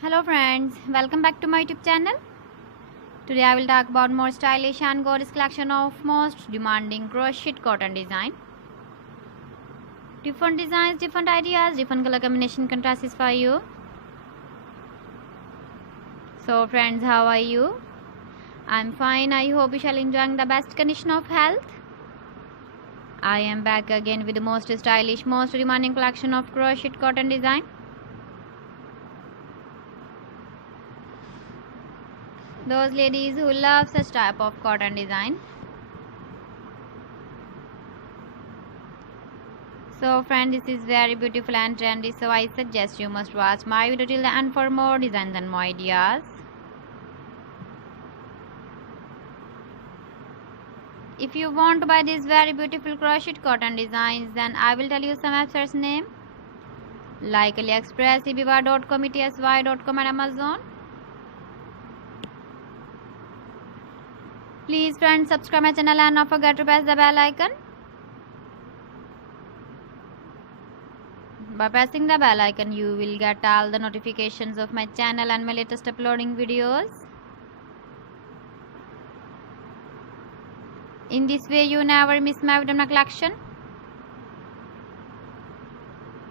Hello friends, welcome back to my YouTube channel. Today I will talk about more stylish and gorgeous collection of most demanding crochet cotton design. Different designs, different ideas, different color combination contrasts for you. So friends, how are you? I'm fine. I hope you shall enjoying the best condition of health. I am back again with the most stylish, most demanding collection of crochet cotton design. Those ladies who love such type of cotton design. So friend, this is very beautiful and trendy, so I suggest you must watch my video till the end for more designs and more ideas. If you want to buy these very beautiful crochet cotton designs, then I will tell you some websites name like AliExpress, eBay.com, ETSY.com and Amazon. Please friends, subscribe my channel and not forget to press the bell icon. By pressing the bell icon, you will get all the notifications of my channel and my latest uploading videos. In this way, you never miss my video collection.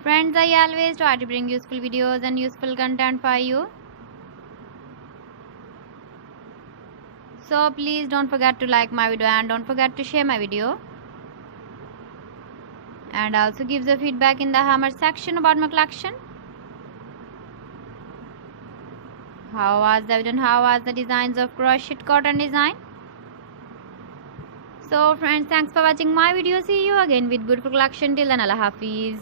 Friends, I always try to bring useful videos and useful content for you. So please don't forget to like my video and don't forget to share my video. And also give the feedback in the comment section about my collection. How was the video and how was the designs of crochet cotton design? So friends, thanks for watching my video. See you again with beautiful collection. Till then, Allah Hafiz.